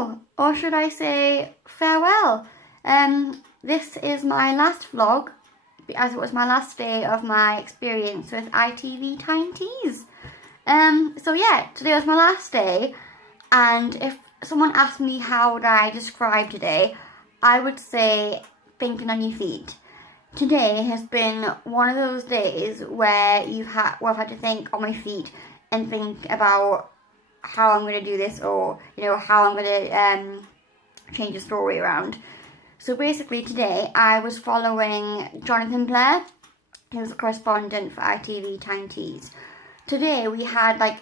go, or should I say farewell. This is my last vlog, as it was my last day of my experience with ITV Tyne. So yeah, today was my last day, and if someone asked me how would I describe today, I would say thinking on your feet. Today has been one of those days where I've had to think on my feet and think about how I'm going to do this, or how I'm going to change the story around. So basically today I was following Jonathan Blair, who's a correspondent for ITV Tyne. Today we had like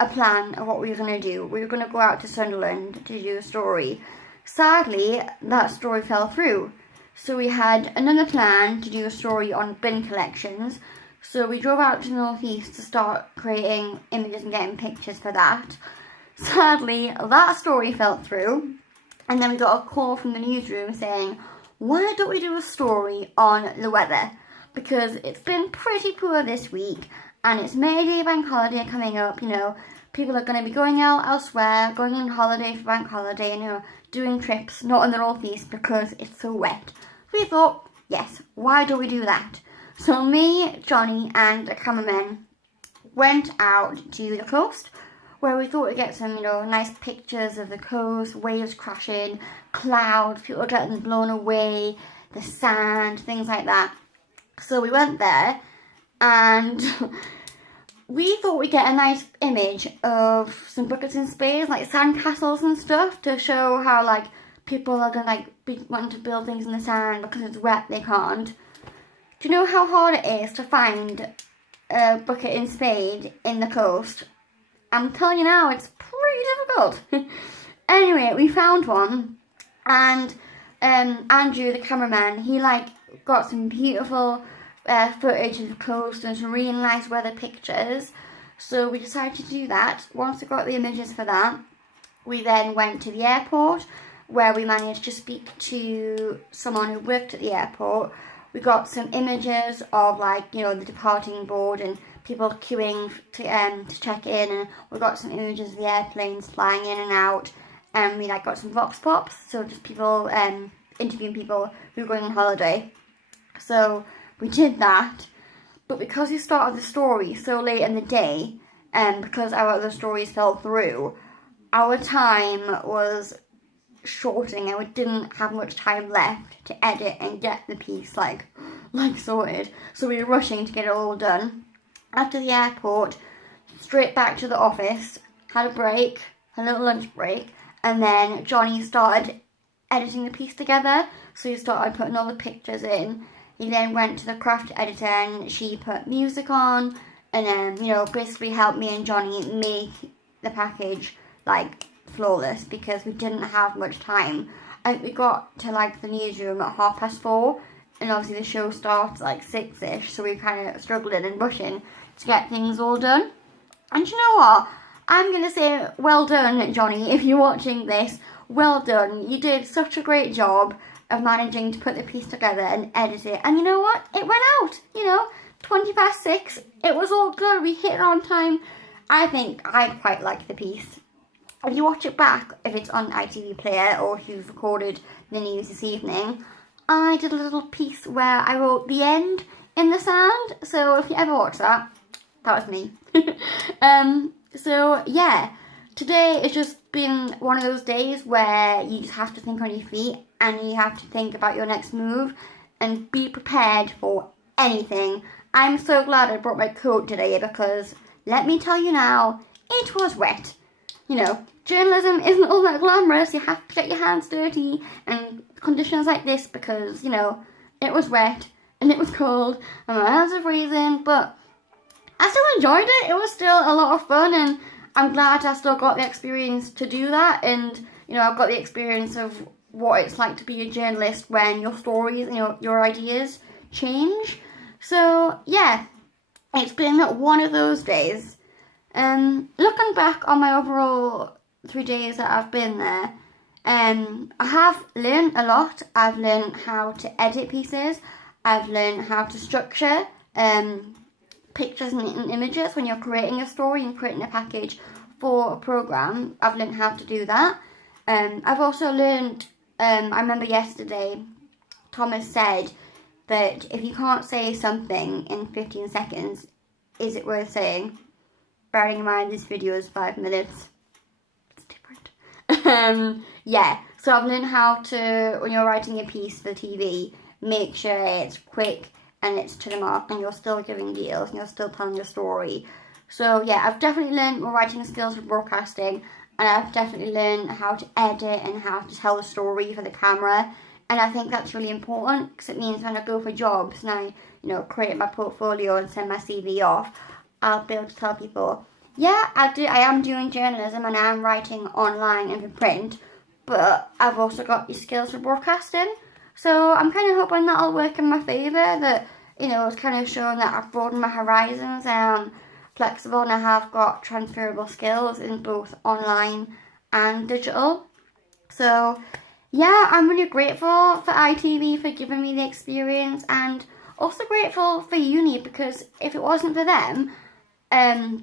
a plan of what we were going to do. We were going to go out to Sunderland to do a story. Sadly, that story fell through. So we had another plan to do a story on bin collections. So we drove out to the North East to start creating images and getting pictures for that. Sadly, that story fell through. And then we got a call from the newsroom saying, why don't we do a story on the weather? Because it's been pretty poor this week, and it's May Day bank holiday coming up, people are going to be going out elsewhere, going on holiday for bank holiday, doing trips, not in the North East because it's so wet. We thought, yes, why don't we do that? So me, Johnny and a cameraman went out to the coast, where we thought we'd get some, nice pictures of the coast, waves crashing, clouds, people getting blown away, the sand, things like that. So we went there, and we thought we'd get a nice image of some buckets and spades, like sandcastles and stuff, to show how people are gonna be wanting to build things in the sand because it's wet. They can't. Do you know how hard it is to find a bucket and spade in the coast? I'm telling you now, it's pretty difficult. Anyway, we found one, and Andrew, the cameraman, he got some beautiful footage of the coast and some really nice weather pictures. So we decided to do that. Once we got the images for that, we then went to the airport, where we managed to speak to someone who worked at the airport. We got some images of the departing board and people queuing to check in, and we got some images of the airplanes flying in and out, and we got some vox pops, so just people interviewing people who were going on holiday. So we did that, but because we started the story so late in the day, and because our other stories fell through, our time was shortening, and we didn't have much time left to edit and get the piece sorted. So we were rushing to get it all done. After the airport, straight back to the office, had a break, a little lunch break, and then Johnny started editing the piece together. So he started putting all the pictures in. He then went to the craft editor and she put music on, and then, basically helped me and Johnny make the package flawless, because we didn't have much time. I think we got to the newsroom at 4:30, and obviously the show starts 6ish, so we kind of struggling and rushing to get things all done. And you know what? I'm going to say well done, Johnny, if you're watching this. Well done. You did such a great job of managing to put the piece together and edit it. And you know what? It went out, 6:20. It was all good. We hit it on time. I think I quite like the piece. If you watch it back, if it's on ITV Player or if you've recorded the news this evening, I did a little piece where I wrote the end in the sand. So if you ever watch that, that was me. So yeah, today has just been one of those days where you just have to think on your feet, and you have to think about your next move and be prepared for anything. I'm so glad I brought my coat today, because let me tell you now, it was wet. Journalism isn't all that glamorous. You have to get your hands dirty and conditions like this, because, it was wet and it was cold and my hands were freezing, but I still enjoyed it. It was still a lot of fun, and I'm glad I still got the experience to do that, and, I've got the experience of what it's like to be a journalist when your stories, your ideas change. So, yeah, it's been one of those days. Looking back on my overall 3 days that I've been there, I have learned a lot. I've learned how to edit pieces. I've learned how to structure pictures and images when you're creating a story and creating a package for a programme. I've learned how to do that. I've also learned, I remember yesterday, Thomas said that if you can't say something in 15 seconds, is it worth saying? Bearing in mind this video is 5 minutes. It's different. Yeah, so I've learned how to, when you're writing a piece for TV, make sure it's quick and it's to the mark and you're still giving details and you're still telling your story. So yeah, I've definitely learned more writing skills for broadcasting, and I've definitely learned how to edit and how to tell a story for the camera. And I think that's really important because it means when I go for jobs and I, create my portfolio and send my CV off, I'll be able to tell people, yeah, I am doing journalism and I am writing online and for print, but I've also got these skills for broadcasting. So I'm kind of hoping that'll work in my favour, that, it's kind of showing that I've broadened my horizons and I'm flexible and I have got transferable skills in both online and digital. So yeah, I'm really grateful for ITV for giving me the experience, and also grateful for uni, because if it wasn't for them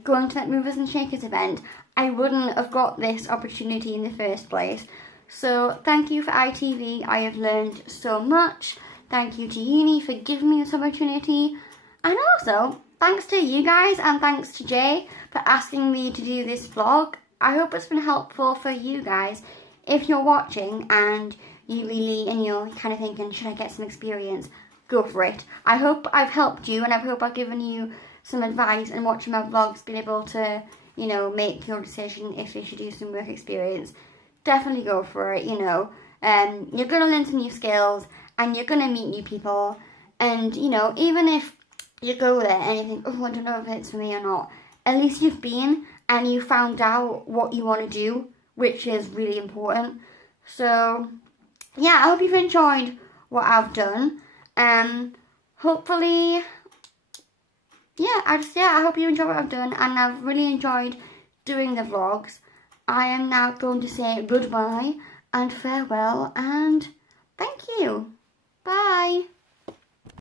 going to that Movers and Shakers event, I wouldn't have got this opportunity in the first place. So thank you for ITV, I have learned so much. Thank you to uni for giving me this opportunity, and also thanks to you guys and thanks to Jay for asking me to do this vlog. I hope it's been helpful for you guys. If you're watching and you're kind of thinking, should I get some experience? Go for it. I hope I've helped you, and I hope I've given you some advice, and watching my vlogs, being able to, make your decision if you should do some work experience. Definitely go for it, You're going to learn some new skills and you're going to meet new people. And, even if you go there and you think, oh, I don't know if it's for me or not, at least you've been and you found out what you want to do, which is really important. So yeah, I hope you've enjoyed what I've done. Hopefully, I hope you enjoy what I've done, and I've really enjoyed doing the vlogs. I am now going to say goodbye and farewell and thank you. Bye.